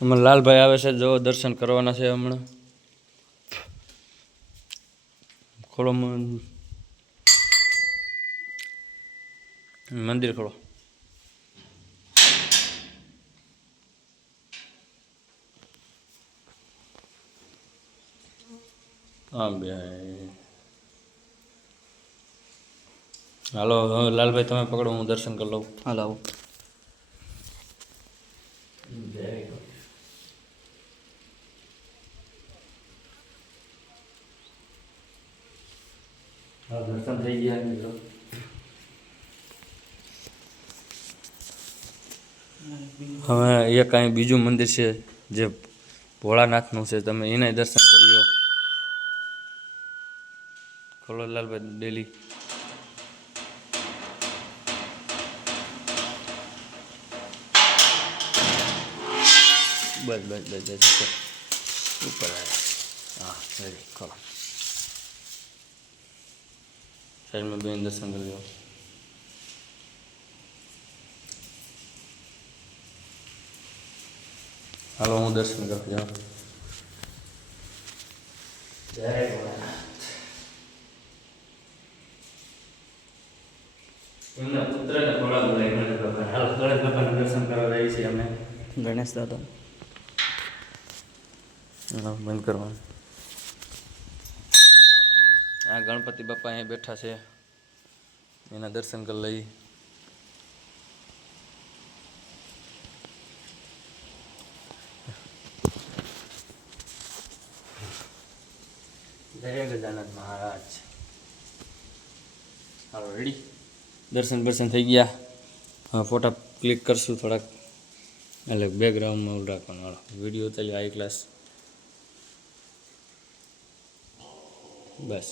હમણાં લાલભાઈ આવે છે, જો દર્શન કરવાના છે હમણાં. ખોલો મંદિર ખોલો. હા બે હાલો લાલભાઈ તમે પકડો, હું દર્શન કરી લઉં. હાલો. દર્શન થઈ ગયા મિત્રો. હવે એક અહીં બીજું મંદિર છે જે ભોળાનાથનું છે, તમે એને દર્શન કરી લો. ખોલો લાલભાઈ ડેલી. બસ બસ બસ બસ ઉપર હા રેડી. ખોલો સાઈડમાં બેન દર્શન કરી લો. હાલો હું દર્શન કરી જાઉં. જય ભોળાનાથ. એમના પુત્રને ભોળા બોલાય ગણેશ બાપા. હાલો ગણેશ બાપાના દર્શન કરવા જઈએ છીએ અમે. ગણેશ દાદા બંધ કરવાનું. આ ગણપતિ બાપા અહીંયા બેઠા છે, એના દર્શન કરી લઈ. જય ગજાનંદ મહારાજ. હાલો રેડી. દર્શન થઈ ગયા. હા ફોટા ક્લિક કરશું થોડાક, એટલે બેકગ્રાઉન્ડમાં ઓલું રાખવાનું. હાલો વિડીયો ચાલ્યો હાઈ ક્લાસ. બસ.